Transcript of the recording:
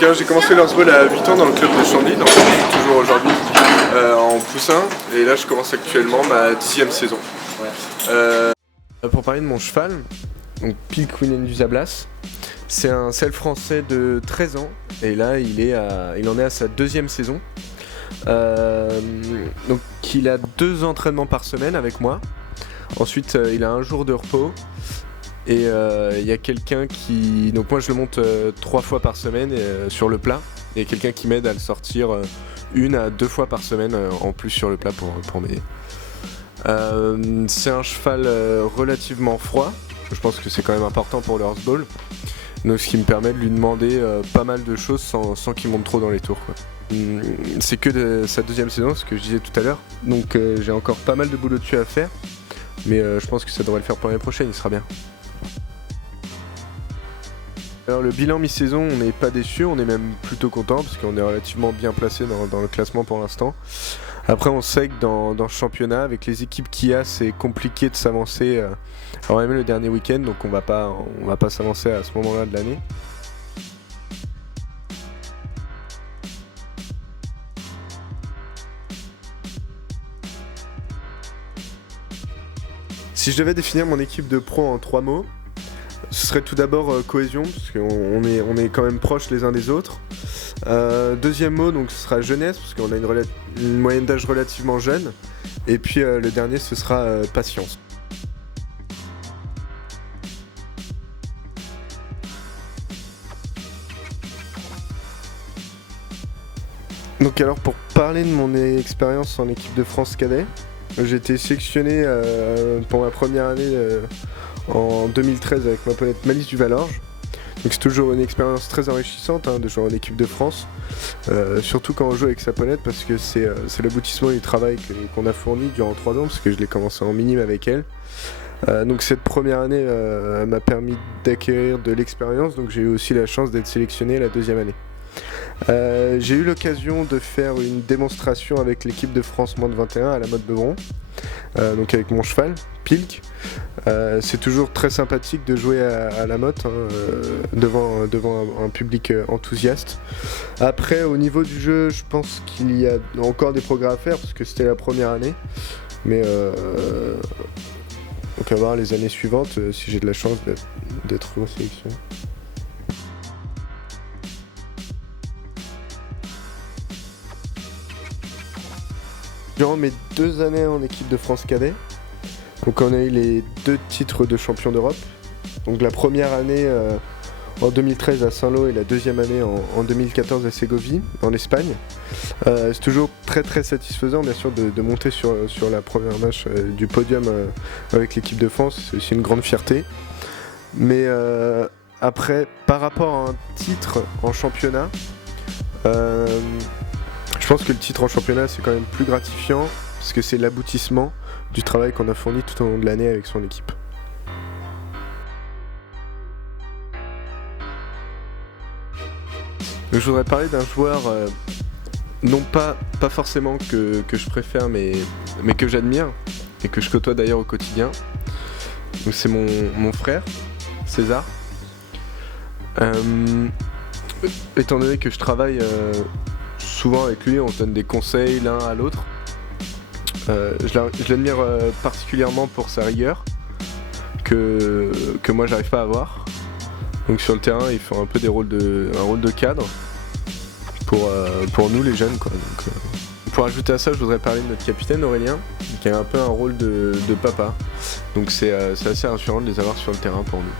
Donc j'ai commencé le horseball à 8 ans dans le club de Chambly, donc je suis toujours aujourd'hui en poussin, et là je commence actuellement ma 10e saison. Pour parler de mon cheval, donc Pilk William du Zablas, c'est un selle français de 13 ans, et là il en est à sa 2e saison. Donc il a 2 entraînements par semaine avec moi, ensuite il a un jour de repos. Et il y a quelqu'un qui... Donc moi je le monte 3 fois par semaine sur le plat. Et quelqu'un qui m'aide à le sortir 1 à 2 fois par semaine en plus sur le plat pour m'aider. C'est un cheval relativement froid. Je pense que c'est quand même important pour le horseball. Donc ce qui me permet de lui demander pas mal de choses sans qu'il monte trop dans les tours, quoi. C'est que de sa 2e saison, ce que je disais tout à l'heure. Donc j'ai encore pas mal de boulot dessus à faire. Mais je pense que ça devrait le faire pour l'année prochaine, il sera bien. Alors le bilan mi-saison, on n'est pas déçu, on est même plutôt content parce qu'on est relativement bien placé dans le classement pour l'instant. Après on sait que dans ce championnat, avec les équipes qu'il y a, c'est compliqué de s'avancer. Alors même le dernier week-end, donc on va pas s'avancer à ce moment-là de l'année. Si je devais définir mon équipe de pro en 3 mots, ce serait tout d'abord cohésion, parce qu'on est quand même proches les uns des autres. Deuxième mot, donc, ce sera jeunesse, parce qu'on a une moyenne d'âge relativement jeune. Et puis le dernier, ce sera patience. Donc alors pour parler de mon expérience en équipe de France cadet, j'ai été sélectionné pour ma première année en 2013 avec ma ponette Malice du Valorge. Donc c'est toujours une expérience très enrichissante de jouer en équipe de France, surtout quand on joue avec sa ponette parce que c'est l'aboutissement du travail qu'on a fourni durant 3 ans parce que je l'ai commencé en minime avec elle. Donc cette première année m'a permis d'acquérir de l'expérience, donc j'ai eu aussi la chance d'être sélectionné la 2e année. J'ai eu l'occasion de faire une démonstration avec l'équipe de France moins de 21 à la Motte Beuvron, donc avec mon cheval, Pilk. C'est toujours très sympathique de jouer à la Motte devant un public enthousiaste. Après, au niveau du jeu, je pense qu'il y a encore des progrès à faire parce que c'était la première année. Mais donc à voir les années suivantes si j'ai de la chance d'être sélectionné. Durant mes 2 années en équipe de France cadet, donc on a eu les 2 titres de champion d'Europe. Donc la première année en 2013 à Saint-Lô et la 2e année en 2014 à Ségovie, en Espagne. C'est toujours très très satisfaisant bien sûr de monter sur la première marche du podium avec l'équipe de France, c'est aussi une grande fierté. Mais après, par rapport à un titre en championnat, je pense que le titre en championnat c'est quand même plus gratifiant parce que c'est l'aboutissement du travail qu'on a fourni tout au long de l'année avec son équipe. Donc, je voudrais parler d'un joueur non pas forcément que je préfère mais que j'admire et que je côtoie d'ailleurs au quotidien. Donc c'est mon frère, César. Étant donné que je travaille souvent avec lui, on se donne des conseils l'un à l'autre. Je l'admire particulièrement pour sa rigueur que moi j'arrive pas à avoir. Donc sur le terrain, il fait un peu un rôle de cadre pour nous les jeunes, quoi. Donc, pour ajouter à ça, je voudrais parler de notre capitaine Aurélien, qui a un peu un rôle de papa. Donc c'est assez rassurant de les avoir sur le terrain pour nous.